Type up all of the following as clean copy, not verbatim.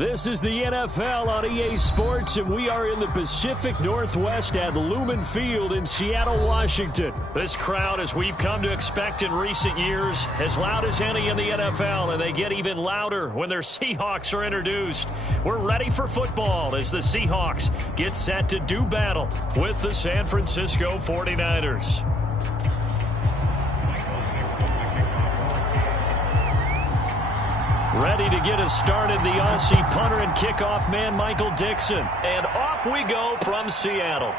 This is the NFL on EA Sports, and we are in the Pacific Northwest at Lumen Field in Seattle, Washington. This crowd, as we've come to expect in recent years, as loud as any in the NFL, and they get even louder when their Seahawks are introduced. We're ready for football as the Seahawks get set to do battle with the San Francisco 49ers. Ready to get us started, the Aussie punter and kickoff man, Michael Dixon. And off we go from Seattle.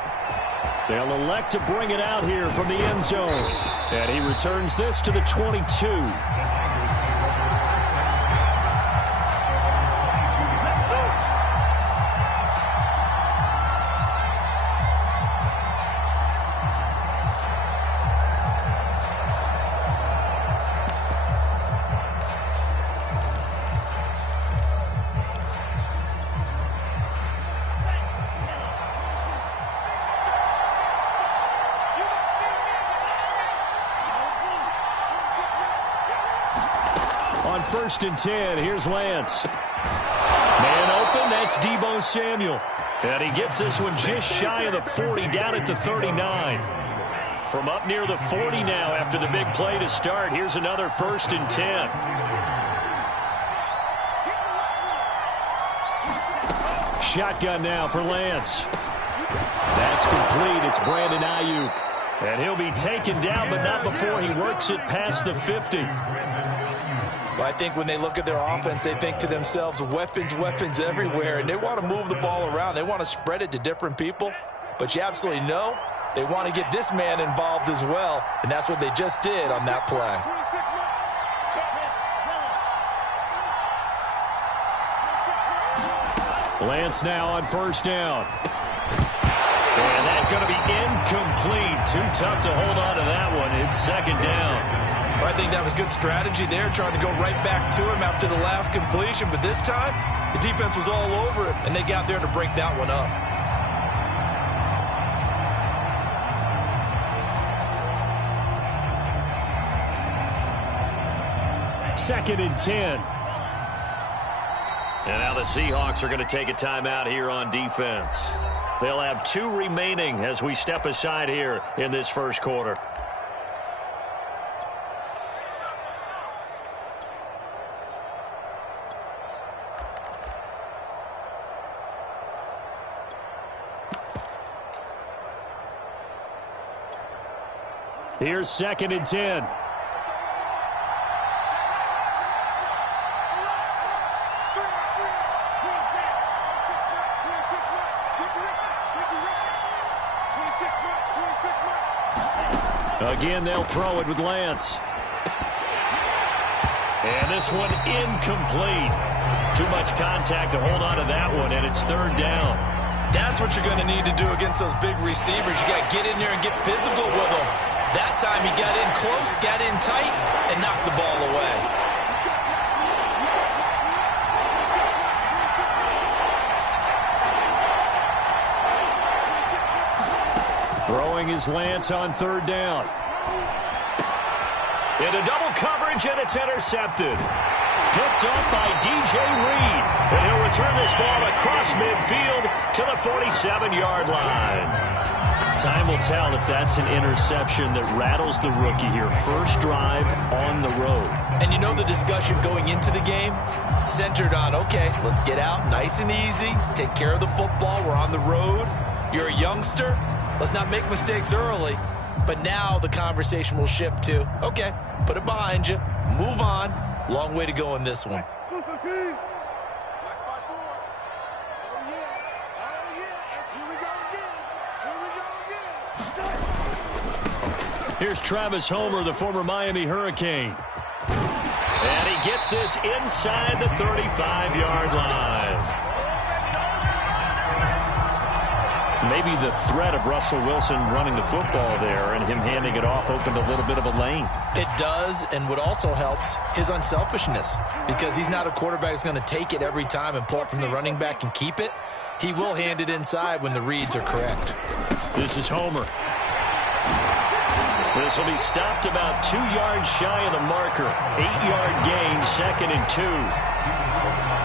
They'll elect to bring it out here from the end zone. And he returns this to the 22. On 1st and 10, here's Lance. Man open, that's Deebo Samuel. And he gets this one just shy of the 40, down at the 39. From up near the 40 now after the big play to start. Here's another 1st and 10. Shotgun now for Lance. That's complete. It's Brandon Ayuk. And he'll be taken down, but not before he works it past the 50. Well, I think when they look at their offense, they think to themselves, weapons, weapons everywhere, and they want to move the ball around. They want to spread it to different people, but you absolutely know they want to get this man involved as well, and that's what they just did on that play. Lance now on 1st down. And that's going to be incomplete. Too tough to hold on to that one. It's 2nd down. Well, I think that was good strategy there, trying to go right back to him after the last completion. But this time, the defense was all over it, and they got there to break that one up. Second and 10. And now the Seahawks are going to take a timeout here on defense. They'll have 2 remaining as we step aside here in this first quarter. Here's 2nd and 10. Again, they'll throw it with Lance. And this one incomplete. Too much contact to hold on to that one, and it's 3rd down. That's what you're going to need to do against those big receivers. You got to get in there and get physical with them. That time he got in close, got in tight, and knocked the ball away. Throwing his Lance on 3rd down. Into double coverage, and it's intercepted. Picked off by DGREEZY. And he'll return this ball across midfield to the 47-yard line. Time will tell if that's an interception that rattles the rookie here. First drive on the road. And you know the discussion going into the game centered on, okay, let's get out nice and easy, take care of the football, we're on the road, you're a youngster, let's not make mistakes early. But now the conversation will shift to, okay, put it behind you, move on, long way to go in this one. Here's Travis Homer, the former Miami Hurricane. And he gets this inside the 35-yard line. Maybe the threat of Russell Wilson running the football there and him handing it off opened a little bit of a lane. It does, and what also helps, his unselfishness. Because he's not a quarterback who's going to take it every time and pull it from the running back and keep it. He will hand it inside when the reads are correct. This is Homer. This will be stopped about 2 yards shy of the marker. 8-yard gain, 2nd and 2.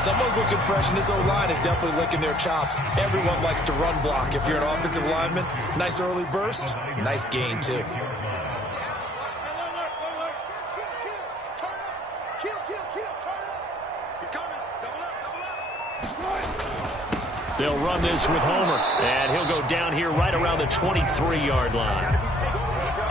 Someone's looking fresh, and this O-line is definitely licking their chops. Everyone likes to run block. If you're an offensive lineman, nice early burst, nice gain, too. They'll run this with Homer, and he'll go down here right around the 23-yard line.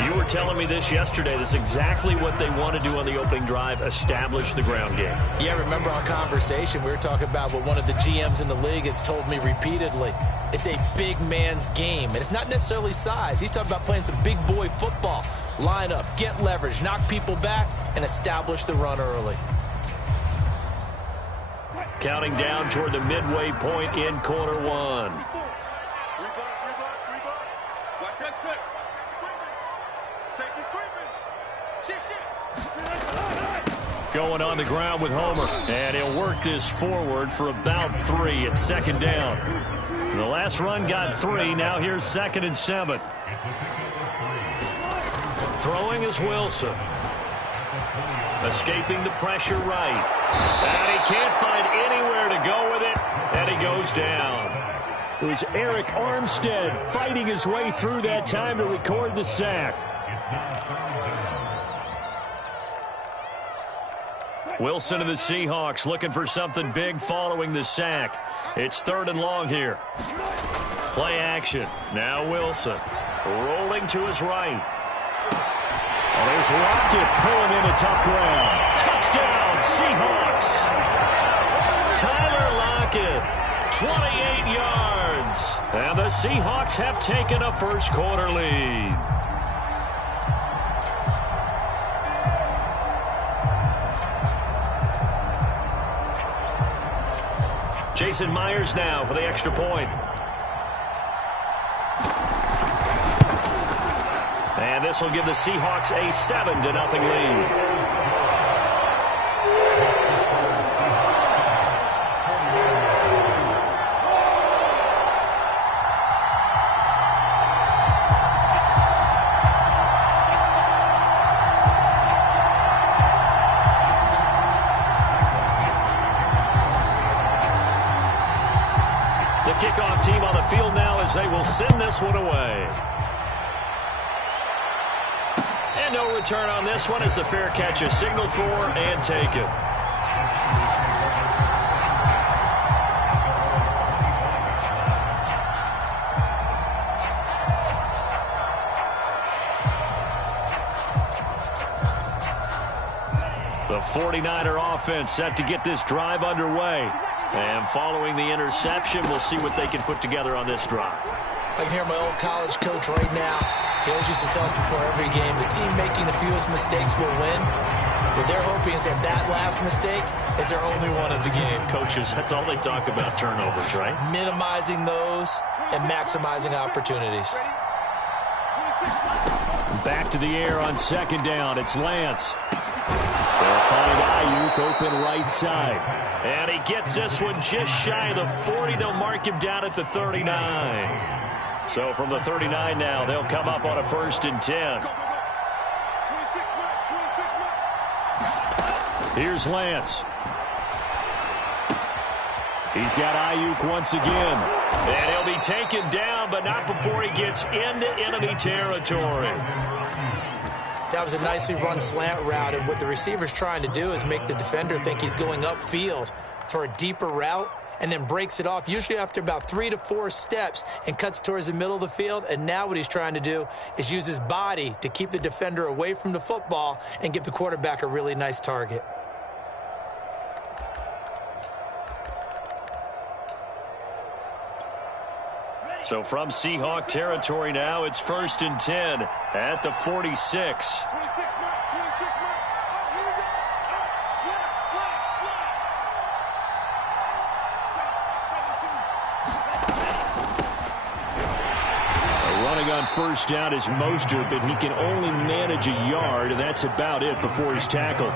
You were telling me this yesterday. This is exactly what they want to do on the opening drive, establish the ground game. Yeah, remember our conversation? We were talking about what one of the GMs in the league has told me repeatedly. It's a big man's game, and it's not necessarily size. He's talking about playing some big boy football. Line up, get leverage, knock people back, and establish the run early. Counting down toward the midway point in quarter one. Going on the ground with Homer, and he'll work this forward for about 3 at 2nd down. The last run got 3. Now here's 2nd and 7. Throwing is Wilson. Escaping the pressure right. And he can't find anywhere to go with it, and he goes down. It was Eric Armstead fighting his way through that time to record the sack. Wilson of the Seahawks looking for something big following the sack. It's 3rd and long here. Play action. Now Wilson rolling to his right. And there's Lockett pulling into tough ground. Touchdown, Seahawks. Tyler Lockett, 28 yards. And the Seahawks have taken a first-quarter lead. Jason Myers now for the extra point. And this will give the Seahawks a 7-0 lead. Kickoff team on the field now as they will send this one away. And no return on this one as the fair catch is signaled for and taken. The 49er offense set to get this drive underway. And following the interception, we'll see what they can put together on this drive. I can hear my old college coach right now. He always used to tell us before every game, the team making the fewest mistakes will win. What they're hoping is that that last mistake is their only one of the game. Coaches, that's all they talk about, turnovers, right? Minimizing those and maximizing opportunities. Back to the air on 2nd down. It's Lance. They'll find Ayuk open right side. And he gets this one just shy of the 40. They'll mark him down at the 39. So from the 39 now, they'll come up on a 1st and 10. Here's Lance. He's got Ayuk once again. And he'll be taken down, but not before he gets into enemy territory. That was a nicely run slant route, and what the receiver's trying to do is make the defender think he's going upfield for a deeper route, and then breaks it off, usually after about 3 to 4 steps, and cuts towards the middle of the field. And now what he's trying to do is use his body to keep the defender away from the football and give the quarterback a really nice target. So from Seahawk territory now, it's 1st and 10 at the 46. Running on 1st down is Mostert, but he can only manage a yard, and that's about it before he's tackled.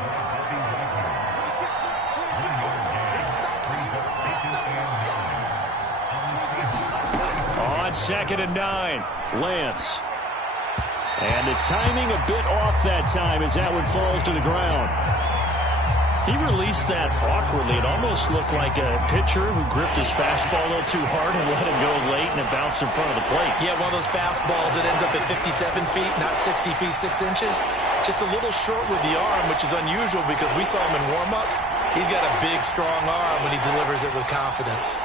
On 2nd and 9, Lance. And the timing a bit off that time as that one falls to the ground. He released that awkwardly. It almost looked like a pitcher who gripped his fastball a little too hard and let him go late, and it bounced in front of the plate. Yeah, one of those fastballs that ends up at 57 feet, not 60 feet, 6 inches. Just a little short with the arm, which is unusual because we saw him in warm-ups. He's got a big, strong arm when he delivers it with confidence.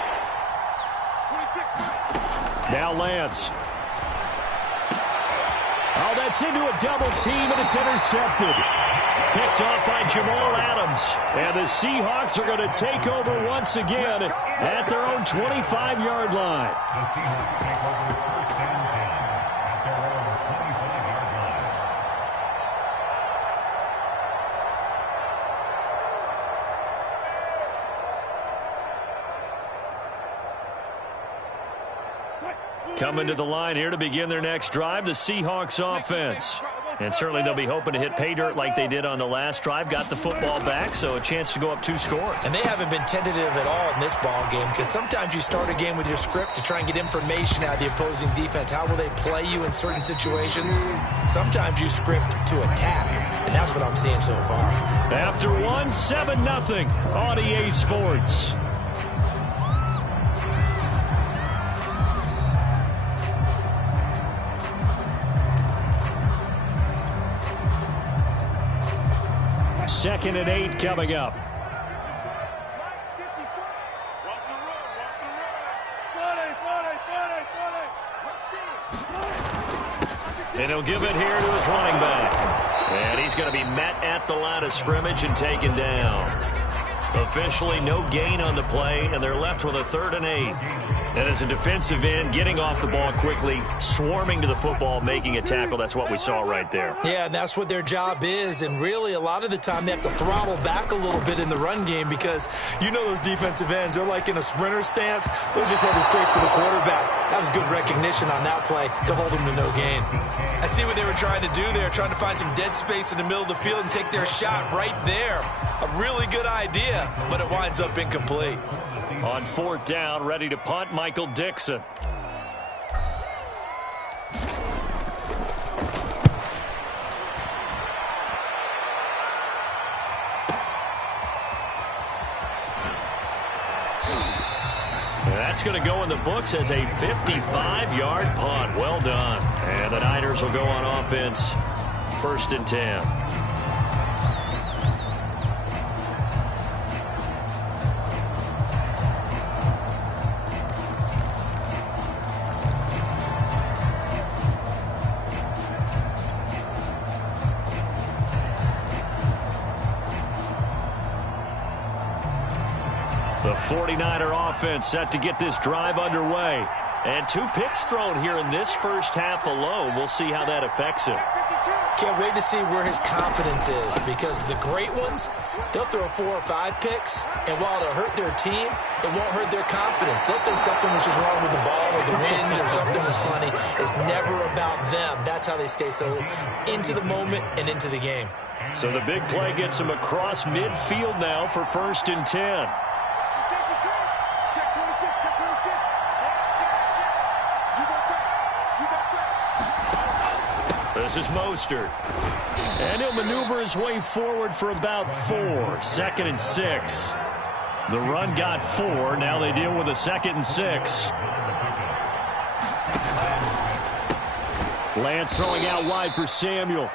Now Lance. Oh, that's into a double team, and it's intercepted. Picked off by Jamal Adams. And the Seahawks are going to take over once again at their own 25-yard line. The Seahawks take over first and 10 at their own 25-yard line. Coming to the line here to begin their next drive, the Seahawks offense. And certainly they'll be hoping to hit pay dirt like they did on the last drive. Got the football back, so a chance to go up 2 scores. And they haven't been tentative at all in this ball game because sometimes you start a game with your script to try and get information out of the opposing defense. How will they play you in certain situations? Sometimes you script to attack, and that's what I'm seeing so far. After 1, 7-0 on EA Sports. Second and 8 coming up. And he'll give it here to his running back. And he's going to be met at the line of scrimmage and taken down. Officially no gain on the play, and they're left with a 3rd and 8. And as a defensive end, getting off the ball quickly, swarming to the football, making a tackle. That's what we saw right there. Yeah, and that's what their job is. And really, a lot of the time, they have to throttle back a little bit in the run game because you know those defensive ends, they're like in a sprinter stance. They're just headed straight for the quarterback. That was good recognition on that play to hold them to no gain. I see what they were trying to do there, trying to find some dead space in the middle of the field and take their shot right there. A really good idea, but it winds up incomplete. On 4th down, ready to punt, Michael Dixon. That's going to go in the books as a 55-yard punt. Well done. And the Niners will go on offense. 1st and 10. The 49er offense set to get this drive underway. And 2 picks thrown here in this first half alone. We'll see how that affects him. Can't wait to see where his confidence is because the great ones, they'll throw 4 or 5 picks, and while it'll hurt their team, it won't hurt their confidence. They'll think something was just wrong with the ball or the wind or something was funny. It's never about them. That's how they stay so into the moment and into the game. So the big play gets him across midfield now for 1st and 10. This is Mostert. And he'll maneuver his way forward for about 4. 2nd and 6. The run got 4. Now they deal with a 2nd and 6. Lance throwing out wide for Samuel.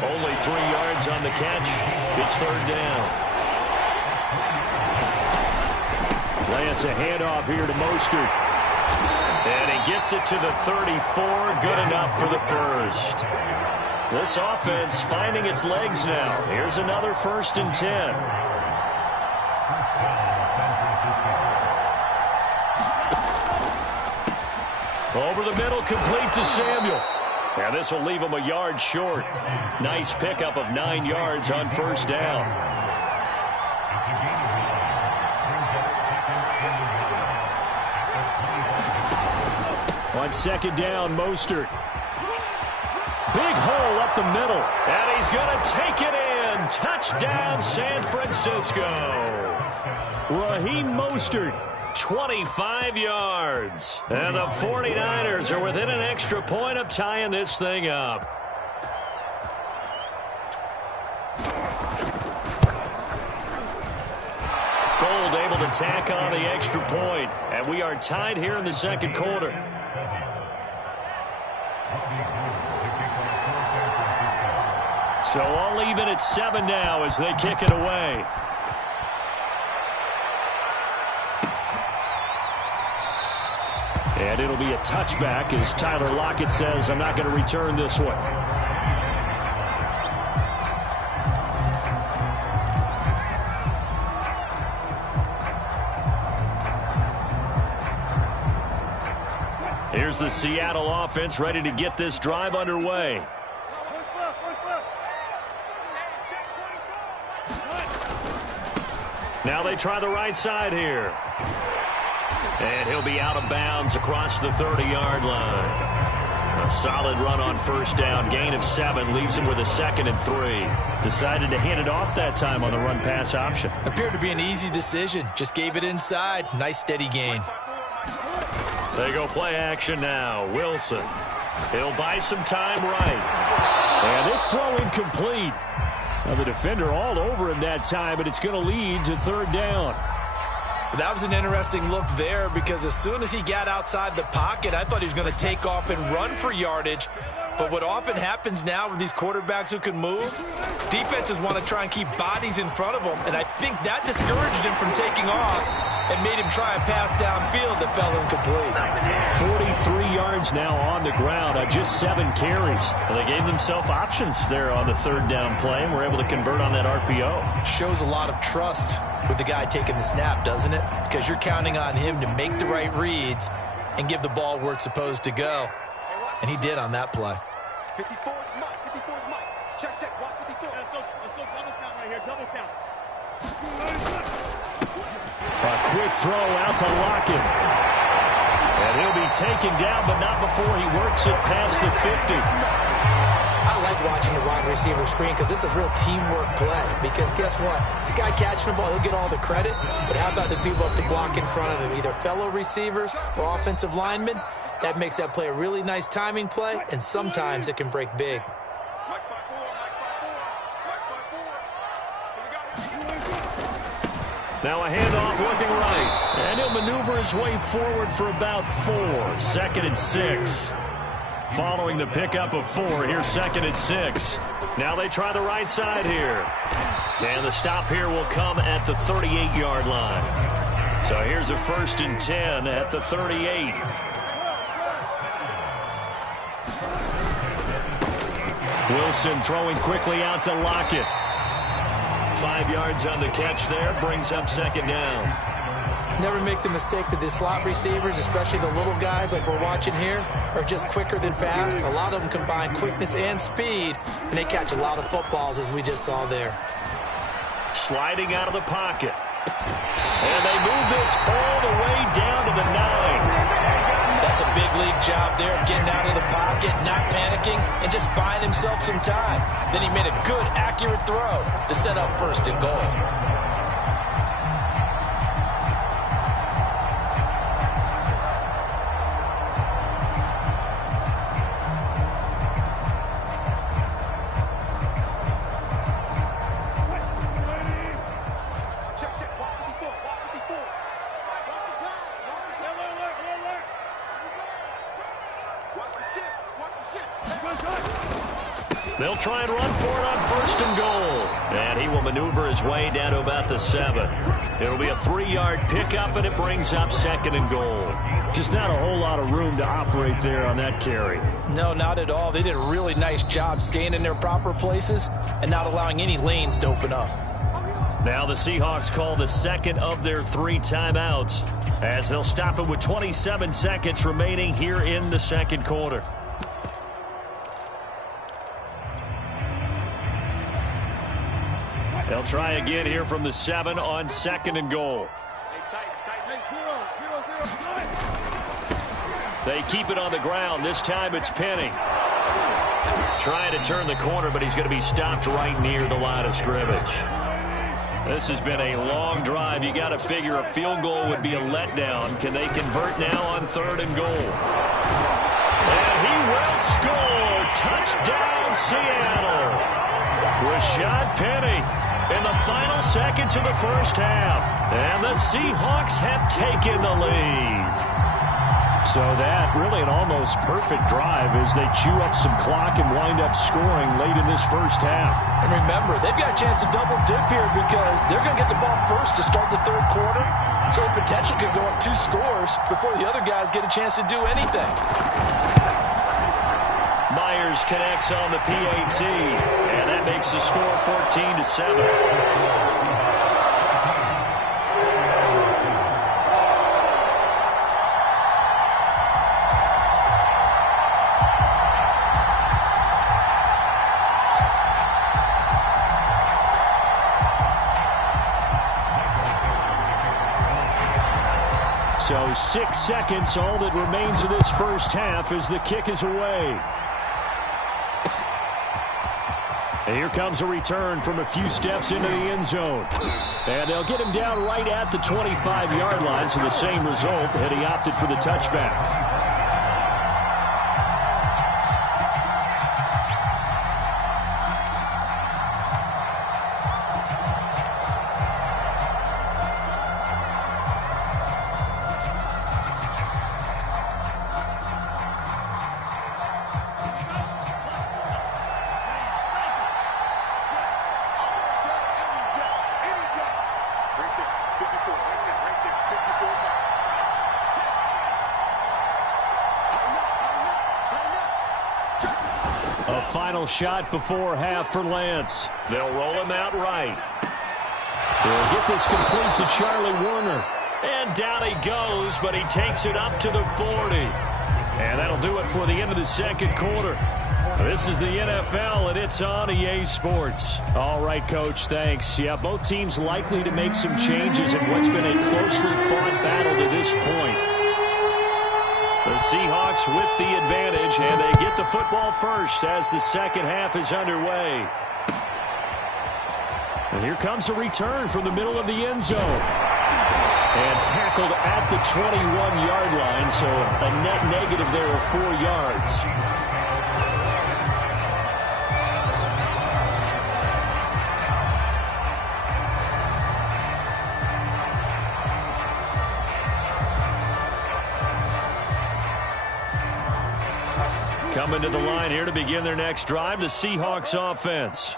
Only 3 yards on the catch. It's 3rd down. Lance a handoff here to Mostert. And he gets it to the 34. Good enough for the 1st. This offense finding its legs now. Here's another 1st and 10. Over the middle, complete to Samuel. And this will leave him a yard short. Nice pickup of 9 yards on 1st down. On 2nd down, Mostert. Big hole up the middle. And he's going to take it in. Touchdown, San Francisco. Raheem Mostert 25 yards. And the 49ers are within an extra point of tying this thing up. Gold able to tack on the extra point. And we are tied here in the second quarter. So all even at 7 now as they kick it away. And it'll be a touchback as Tyler Lockett says, I'm not going to return this one. Here's the Seattle offense ready to get this drive underway. Now they try the right side here. And he'll be out of bounds across the 30-yard line. A solid run on first down. Gain of 7 leaves him with a 2nd and 3. Decided to hand it off that time on the run-pass option. Appeared to be an easy decision. Just gave it inside. Nice steady gain. They go play action now. Wilson. He'll buy some time right. And this throw incomplete. Now the defender all over him that time, but it's going to lead to 3rd down. That was an interesting look there because as soon as he got outside the pocket, I thought he was going to take off and run for yardage. But what often happens now with these quarterbacks who can move, defenses want to try and keep bodies in front of them, and I think that discouraged him from taking off and made him try a pass downfield that fell incomplete. 43 yards now on the ground on just 7 carries. And they gave themselves options there on the 3rd down play and were able to convert on that RPO. Shows a lot of trust with the guy taking the snap, doesn't it? Because you're counting on him to make the right reads and give the ball where it's supposed to go. And he did on that play. 54 is Mike. 54 is Mike. Check, watch 54. Let's go double count right here. Double count. A quick throw out to Lockett. And he'll be taken down, but not before he works it past the 50. I like watching the wide receiver screen because it's a real teamwork play. Because guess what? The guy catching the ball, he'll get all the credit. But how about the people up to block in front of him? Either fellow receivers or offensive linemen. That makes that play a really nice timing play, and sometimes it can break big. Now a handoff looking right. And he'll maneuver his way forward for about 4. 2nd and 6. Following the pickup of 4, here's 2nd and 6. Now they try the right side here. And the stop here will come at the 38-yard line. So here's a 1st and 10 at the 38. Wilson throwing quickly out to Lockett. 5 yards on the catch there, brings up 2nd down. Never make the mistake that the slot receivers, especially the little guys like we're watching here, are just quicker than fast. A lot of them combine quickness and speed, and they catch a lot of footballs as we just saw there. Sliding out of the pocket. And they move this all the way down to the 9. That's a big league job there, getting out of the pocket, not panicking, and just buying himself some time. Then he made a good, accurate throw to set up 1st and goal. They'll try and run for it on 1st and goal. And he will maneuver his way down to about the 7. It'll be a 3-yard pickup, and it brings up 2nd and goal. Just not a whole lot of room to operate there on that carry. No, not at all. They did a really nice job staying in their proper places and not allowing any lanes to open up. Now the Seahawks call the 2nd of their 3 timeouts as they'll stop it with 27 seconds remaining here in the second quarter. They'll try again here from the 7 on 2nd and goal. They keep it on the ground. This time it's Penny. Trying to turn the corner, but he's going to be stopped right near the line of scrimmage. This has been a long drive. You got to figure a field goal would be a letdown. Can they convert now on 3rd and goal? And he will score. Touchdown, Seattle. Rashad Penny in the final seconds of the first half. And the Seahawks have taken the lead. So that really an almost perfect drive as they chew up some clock and wind up scoring late in this first half. And remember, they've got a chance to double dip here because they're going to get the ball first to start the 3rd quarter. So the potential could go up 2 scores before the other guys get a chance to do anything. Myers connects on the PAT, and that makes the score 14-7. So 6 seconds, all that remains of this first half as the kick is away. And here comes a return from a few steps into the end zone. And they'll get him down right at the 25-yard line, so the same result had he opted for the touchback. A final shot before half for Lance. They'll roll him out right. They'll get this complete to Charlie Warner. And down he goes, but he takes it up to the 40. And that'll do it for the end of the second quarter. This is the NFL, and it's on EA Sports. All right, Coach, thanks. Yeah, both teams likely to make some changes in what's been a closely fought battle to this point. The Seahawks with the advantage, and they get the football first as the second half is underway. And here comes a return from the middle of the end zone. And tackled at the 21-yard line, so a net negative there of 4 yards. Coming to the line here to begin their next drive, the Seahawks offense.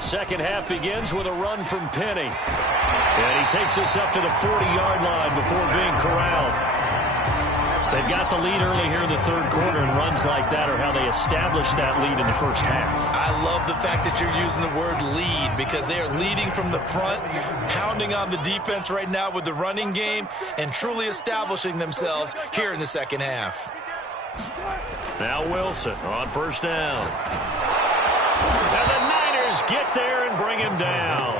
Second half begins with a run from Penny. And he takes us up to the 40-yard line before being corralled. They've got the lead early here in the third quarter, and runs like that are how they establish that lead in the first half. I love the fact that you're using the word lead because they are leading from the front, pounding on the defense right now with the running game, and truly establishing themselves here in the second half. Now Wilson on first down. And the Niners get there and bring him down.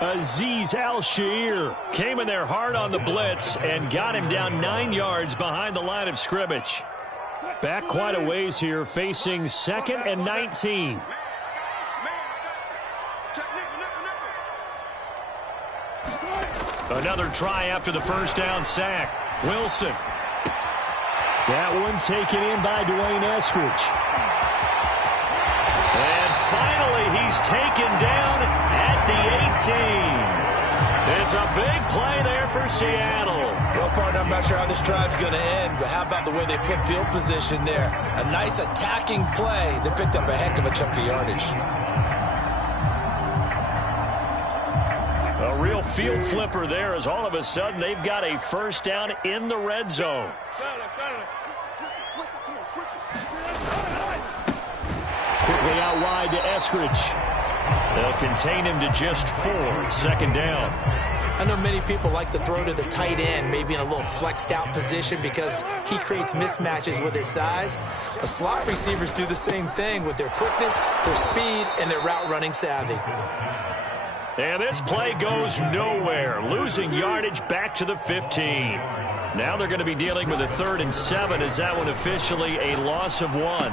Azeez Al-Shaair came in there hard on the blitz and got him down 9 yards behind the line of scrimmage. Back quite a ways here, facing 2nd and 19. Another try after the first down sack. Wilson. That one taken in by Dwayne Eskridge. And finally, he's taken down at the 18. It's a big play there for Seattle. Well, partner, I'm not sure how this drive's going to end, but how about the way they flip field position there? A nice attacking play that picked up a heck of a chunk of yardage. A real field flipper there as all of a sudden they've got a first down in the red zone. Quickly out wide to Eskridge. They'll contain him to just 4. 2nd down. I know many people like to throw to the tight end, maybe in a little flexed out position because he creates mismatches with his size. But slot receivers do the same thing with their quickness, their speed, and their route running savvy. And this play goes nowhere, losing yardage back to the 15. Now they're going to be dealing with a 3rd and 7. Is that one officially a loss of 1? Open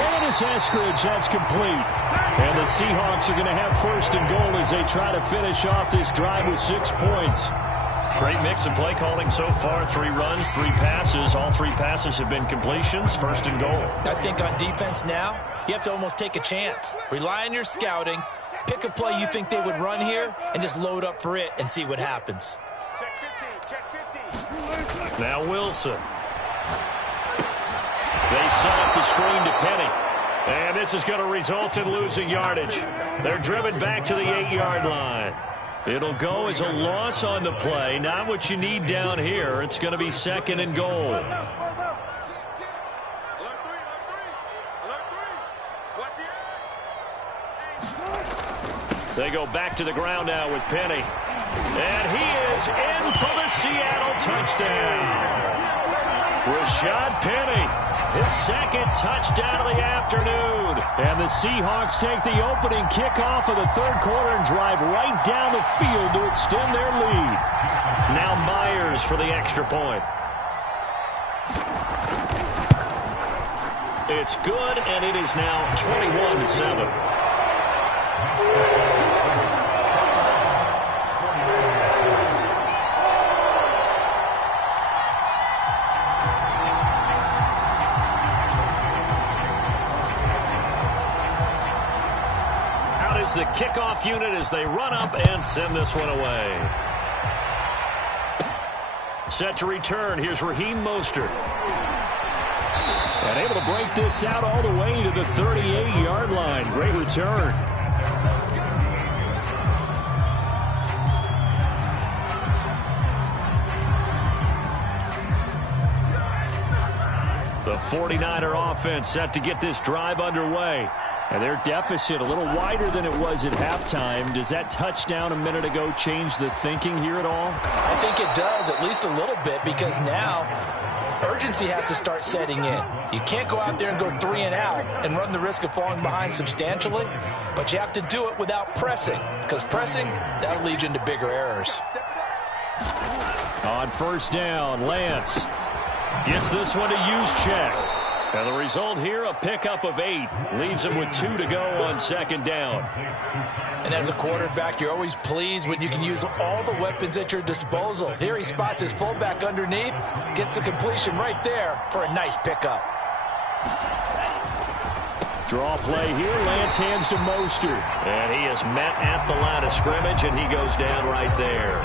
man is Eskridge. That's complete. And the Seahawks are going to have 1st and goal as they try to finish off this drive with 6 points. Great mix of play calling so far. 3 runs, 3 passes. All 3 passes have been completions. 1st and goal. I think on defense now, you have to almost take a chance. Rely on your scouting. Pick a play you think they would run here and just load up for it and see what happens. Now Wilson. They set up the screen to Penny. And this is going to result in losing yardage. They're driven back to the 8-yard line. It'll go as a loss on the play. Not what you need down here. It's going to be 2nd and goal. They go back to the ground now with Penny. And he is in for the Seattle touchdown. Rashad Penny, his 2nd touchdown of the afternoon. And the Seahawks take the opening kickoff of the 3rd quarter and drive right down the field to extend their lead. Now Myers for the extra point. It's good, and it is now 21-7. The kickoff unit as they run up and send this one away. Set to return. Here's Raheem Mostert. And able to break this out all the way to the 38-yard line. Great return. The 49er offense set to get this drive underway. And their deficit a little wider than it was at halftime. Does that touchdown a minute ago change the thinking here at all? I think it does, at least a little bit, because now urgency has to start setting in. You can't go out there and go 3 and out and run the risk of falling behind substantially, but you have to do it without pressing, because pressing, that'll lead you into bigger errors. On 1st down, Lance gets this one to Juszczyk. And the result here, a pickup of 8. Leaves him with 2 to go on 2nd down. And as a quarterback, you're always pleased when you can use all the weapons at your disposal. Here he spots his fullback underneath, gets the completion right there for a nice pickup. Draw play here, Lance hands to Mostert. And he is met at the line of scrimmage, and he goes down right there.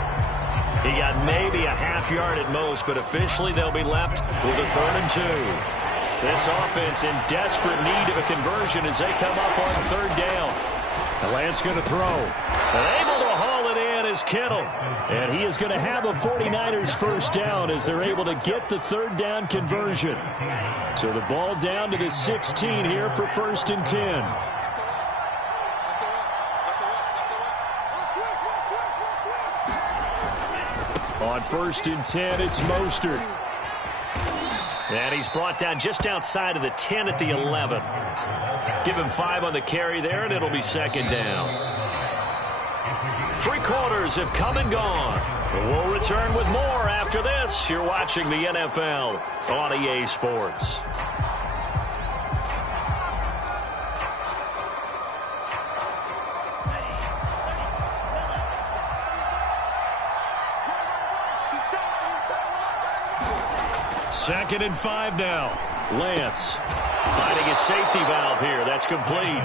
He got maybe a half-yard at most, but officially they'll be left with a 3rd and 2. This offense in desperate need of a conversion as they come up on 3rd down. The Lance going to throw. And able to haul it in is Kittle. And he is going to have a 49ers 1st down as they're able to get the 3rd down conversion. So the ball down to the 16 here for 1st and 10. On 1st and 10, it's Mostert. And he's brought down just outside of the 10 at the 11. Give him 5 on the carry there, and it'll be 2nd down. 3 quarters have come and gone. We'll return with more after this. You're watching the NFL on EA Sports. Second and 5 now. Lance finding a safety valve here. That's complete.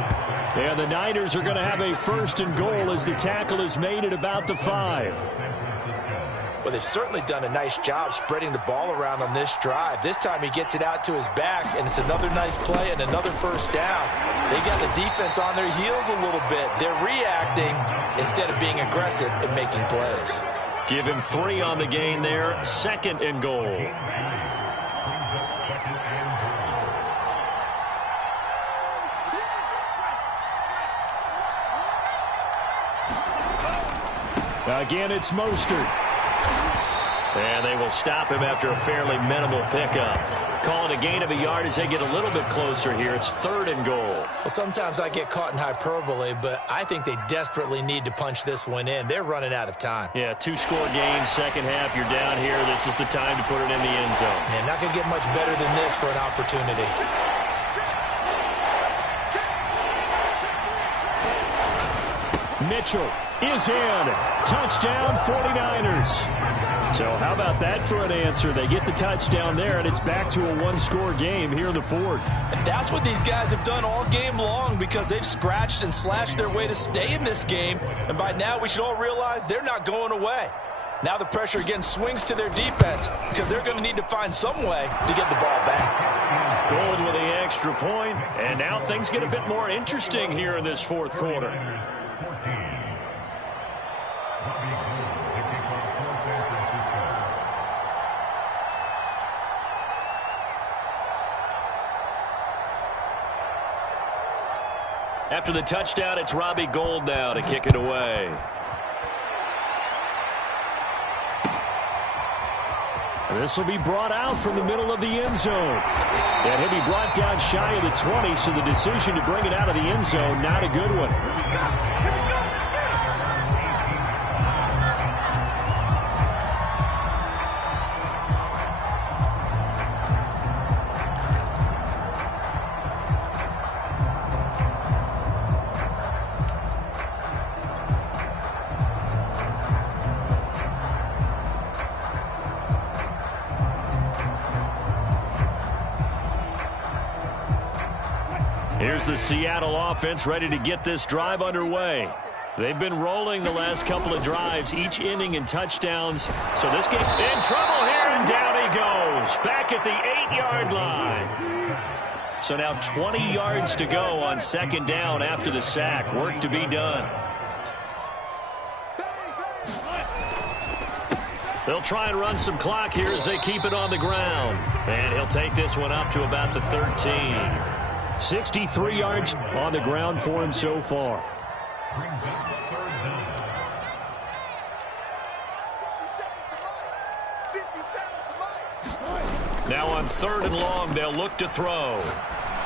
And the Niners are going to have a 1st and goal as the tackle is made at about the 5. Well, they've certainly done a nice job spreading the ball around on this drive. This time he gets it out to his back, and it's another nice play and another 1st down. They got the defense on their heels a little bit. They're reacting instead of being aggressive and making plays. Give him 3 on the gain there. 2nd and goal. Again, it's Mostert. And they will stop him after a fairly minimal pickup. Call it a gain of a yard as they get a little bit closer here. It's 3rd and goal. Well, sometimes I get caught in hyperbole, but I think they desperately need to punch this one in. They're running out of time. Yeah, 2-score game, second half. You're down here. This is the time to put it in the end zone. And not going to get much better than this for an opportunity. Mitchell is in. Touchdown, 49ers. So how about that for an answer? They get the touchdown there, and it's back to a 1-score game here in the 4th. And that's what these guys have done all game long because they've scratched and slashed their way to stay in this game. And by now, we should all realize they're not going away. Now the pressure again swings to their defense because they're going to need to find some way to get the ball back. Gold with the extra point, and now things get a bit more interesting here in this 4th quarter. After the touchdown, it's Robbie Gould now to kick it away. And this will be brought out from the middle of the end zone. And he'll be brought down shy of the 20, so the decision to bring it out of the end zone, not a good one. Here's the Seattle offense ready to get this drive underway. They've been rolling the last couple of drives, each ending in touchdowns. So this game in trouble here, and down he goes. Back at the 8-yard line. So now 20 yards to go on 2nd down after the sack. Work to be done. They'll try and run some clock here as they keep it on the ground. And he'll take this one up to about the 13. 63 yards on the ground for him so far. Now on 3rd and long, they'll look to throw.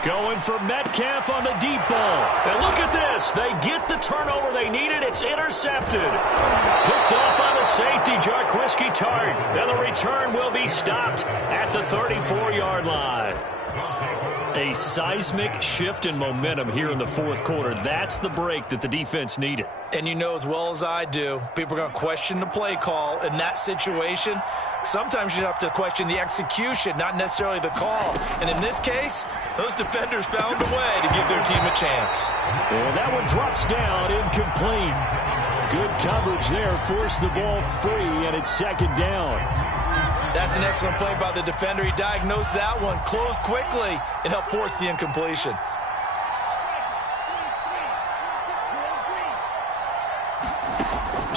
Going for Metcalf on the deep ball. And look at this. They get the turnover they needed. It's intercepted. Picked up on a safety, Jarquiski Tart. And the return will be stopped at the 34-yard line. A seismic shift in momentum here in the 4th quarter. That's the break that the defense needed. And you know as well as I do, people are going to question the play call in that situation. Sometimes you have to question the execution, not necessarily the call. And in this case, those defenders found a way to give their team a chance. And that one drops down, incomplete. Good coverage there, forced the ball free, and it's 2nd down. That's an excellent play by the defender. He diagnosed that one, closed quickly, and helped force the incompletion.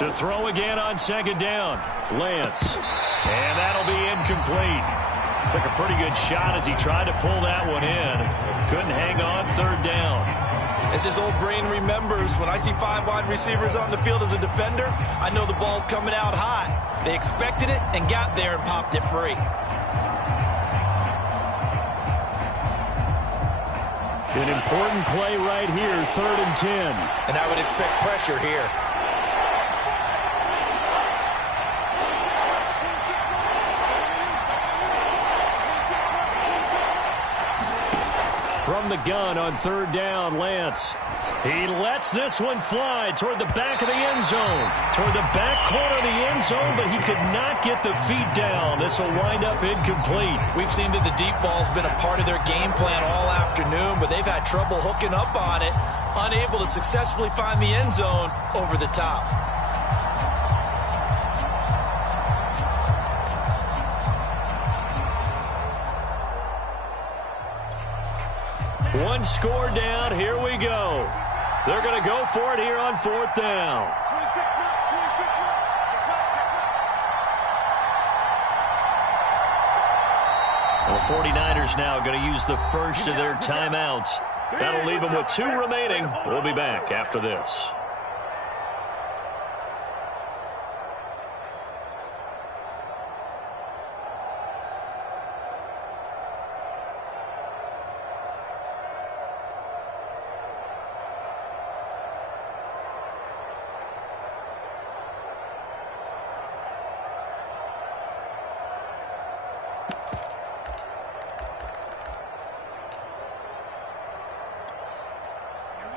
To throw again on 2nd down, Lance. And that'll be incomplete. Took a pretty good shot as he tried to pull that one in. Couldn't hang on 3rd down. As his old brain remembers, when I see 5 wide receivers on the field as a defender, I know the ball's coming out high. They expected it and got there and popped it free. An important play right here, 3rd and 10. And I would expect pressure here. From the gun on 3rd down, Lance. He lets this one fly toward the back of the end zone. Toward the back corner of the end zone, but he could not get the feet down. This will wind up incomplete. We've seen that the deep ball's been a part of their game plan all afternoon, but they've had trouble hooking up on it, unable to successfully find the end zone over the top. One score down. Here we go. They're going to go for it here on 4th down. The 49ers now going to use the first of their timeouts. That'll leave them with 2 remaining. We'll be back after this.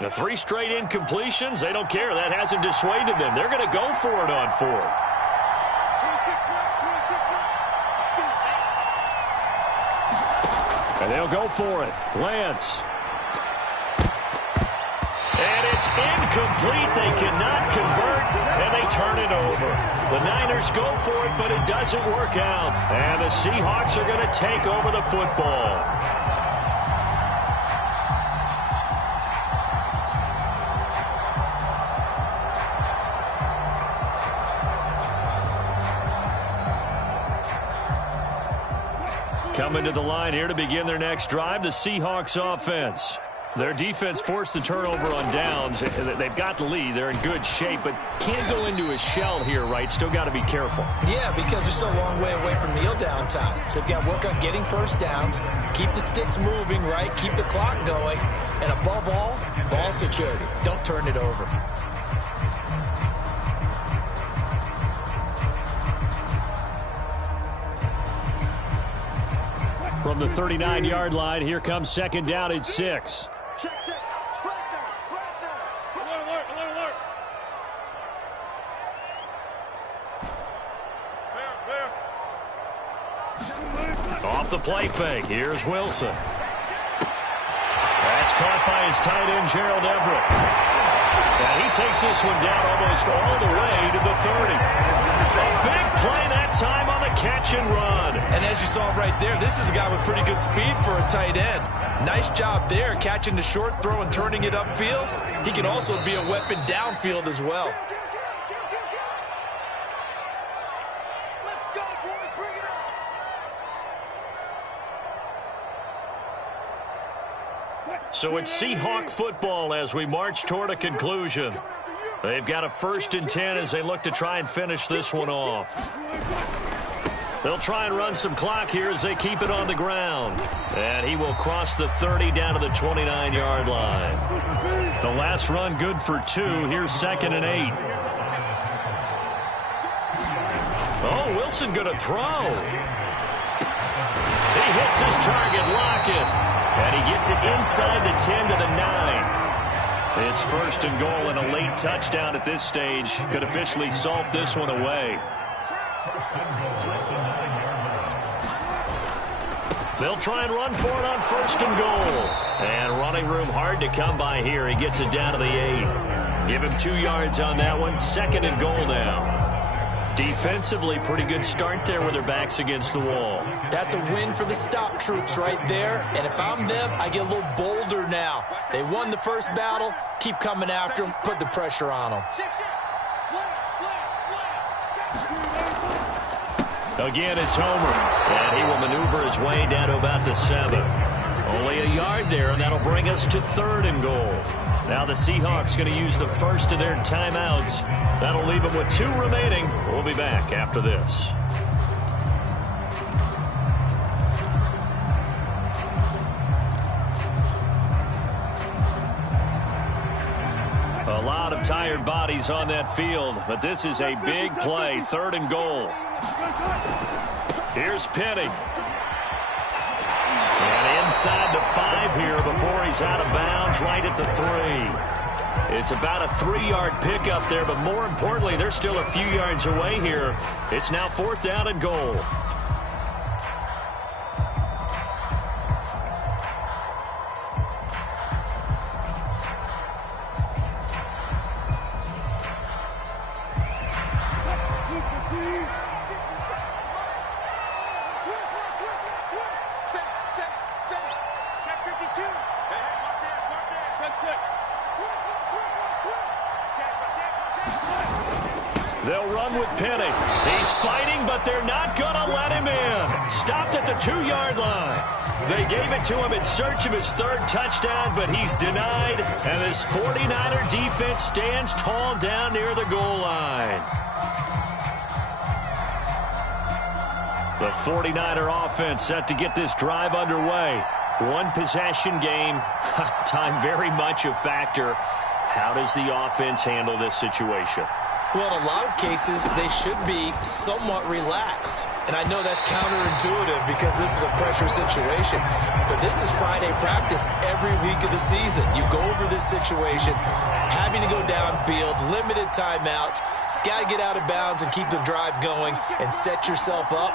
The 3 straight incompletions, they don't care. That hasn't dissuaded them. They're going to go for it on 4th. And they'll go for it. Lance. And it's incomplete. They cannot convert, and they turn it over. The Niners go for it, but it doesn't work out. And the Seahawks are going to take over the football. Coming to the line here to begin their next drive, the Seahawks offense. Their defense forced the turnover on downs. They've got the lead. They're in good shape, but can't go into a shell here, right? Still got to be careful. Yeah, because they're still a long way away from kneel down time. So they've got to work on getting first downs, keep the sticks moving, right? Keep the clock going. And above all, ball security. Don't turn it over. From the 39-yard line, here comes second down at 6. Check. Flag down. Alert. Fair. Off the play fake, here's Wilson. That's caught by his tight end, Gerald Everett. And he takes this one down almost all the way to the 30. A big play that time on the catch and run. And as you saw right there, this is a guy with pretty good speed for a tight end. Nice job there, catching the short throw and turning it upfield. He can also be a weapon downfield as well. Let's go, boys. Bring it on. So it's Seahawk football as we march toward a conclusion. They've got a 1st and 10 as they look to try and finish this one off. They'll try and run some clock here as they keep it on the ground. And he will cross the 30 down to the 29-yard line. The last run good for 2. Here's 2nd and 8. Oh, Wilson going to throw. He hits his target, Lockett. And he gets it inside the 10 to the 9. It's 1st and goal, and a late touchdown at this stage could officially salt this one away. They'll try and run for it on 1st and goal. And running room hard to come by here. He gets it down to the 8. Give him 2 yards on that one. 2nd and goal now. Defensively, pretty good start there with their backs against the wall. That's a win for the stop troops right there. And if I'm them, I get a little bolder now. They won the first battle. Keep coming after them. Put the pressure on them. Again, it's Homer. And he will maneuver his way down to about the 7. Only a yard there, and that'll bring us to 3rd and goal. Now the Seahawks going to use the first of their timeouts. That'll leave them with 2 remaining. We'll be back after this. A lot of tired bodies on that field, but this is a big play. 3rd and goal. Here's Penny. And inside the 5 here before he's out of bounds, right at the 3. It's about a 3-yard pickup there, but more importantly, they're still a few yards away here. It's now 4th down and goal. They'll run with Penny. He's fighting, but they're not going to let him in. Stopped at the 2-yard line. They gave it to him in search of his 3rd touchdown, but he's denied. And this 49er defense stands tall down near the goal line. The 49er offense set to get this drive underway. 1 possession game. Time very much a factor. How does the offense handle this situation? Well, in a lot of cases, they should be somewhat relaxed. And I know that's counterintuitive because this is a pressure situation. But this is Friday practice every week of the season. You go over this situation, having to go downfield, limited timeouts, got to get out of bounds and keep the drive going and set yourself up.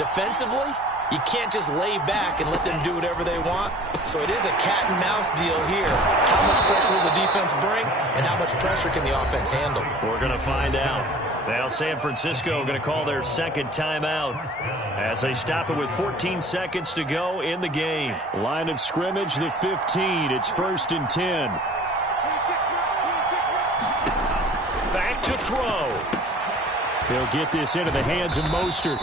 Defensively, you can't just lay back and let them do whatever they want. So it is a cat and mouse deal here. How much pressure will the defense bring, and how much pressure can the offense handle? We're going to find out. Now San Francisco going to call their second timeout as they stop it with 14 seconds to go in the game. Line of scrimmage, the 15. It's 1st and 10. Back to throw. He'll get this into the hands of Mostert.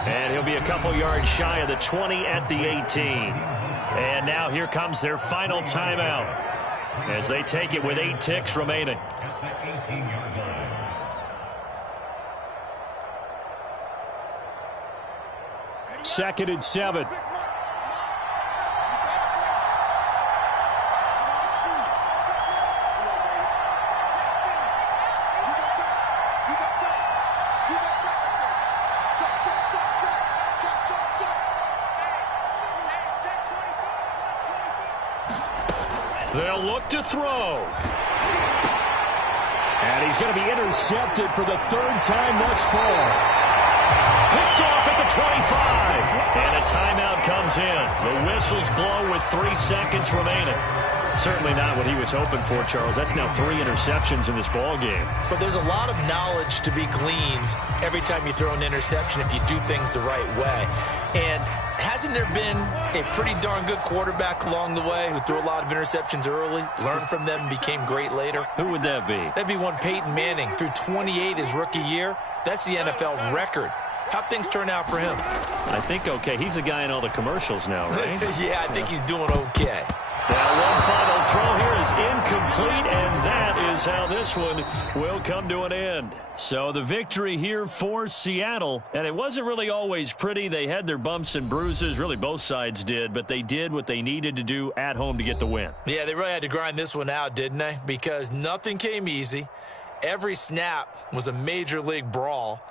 And he'll be a couple yards shy of the 20 at the 18. And now here comes their final timeout as they take it with 8 ticks remaining. At the 18-yard line. Second and 7. They'll look to throw. And he's going to be intercepted for the 3rd time thus far. Picked off at the 25. And a timeout comes in. The whistles blow with 3 seconds remaining. Certainly not what he was hoping for, Charles. That's now 3 interceptions in this ball game. But there's a lot of knowledge to be gleaned every time you throw an interception if you do things the right way. And hasn't there been a pretty darn good quarterback along the way who threw a lot of interceptions early, learned from them, and became great later? Who would that be? That'd be one Peyton Manning. Threw 28 his rookie year. That's the NFL record. How'd things turn out for him? I think okay. He's the guy in all the commercials now, right? Yeah, I think he's doing okay. Now one final throw here is incomplete, and that is how this one will come to an end. So the victory here for Seattle, and it wasn't really always pretty. They had their bumps and bruises, really both sides did, but they did what they needed to do at home to get the win. Yeah, they really had to grind this one out, didn't they? Because nothing came easy. Every snap was a major league brawl.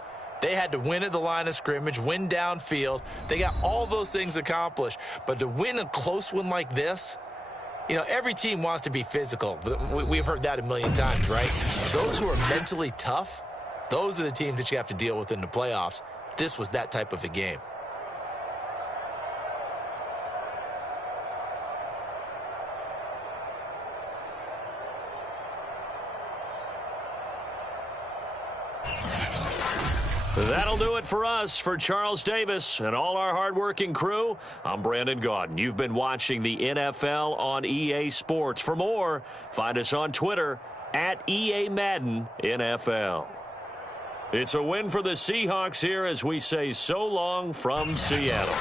They had to win at the line of scrimmage, win downfield. They got all those things accomplished. But to win a close one like this, you know, every team wants to be physical. We've heard that a million times, right? Those who are mentally tough, those are the teams that you have to deal with in the playoffs. This was that type of a game. That'll do it for us. For Charles Davis and all our hardworking crew, I'm Brandon Gaudin. You've been watching the NFL on EA Sports. For more, find us on Twitter at EA Madden NFL. It's a win for the Seahawks here as we say so long from Seattle.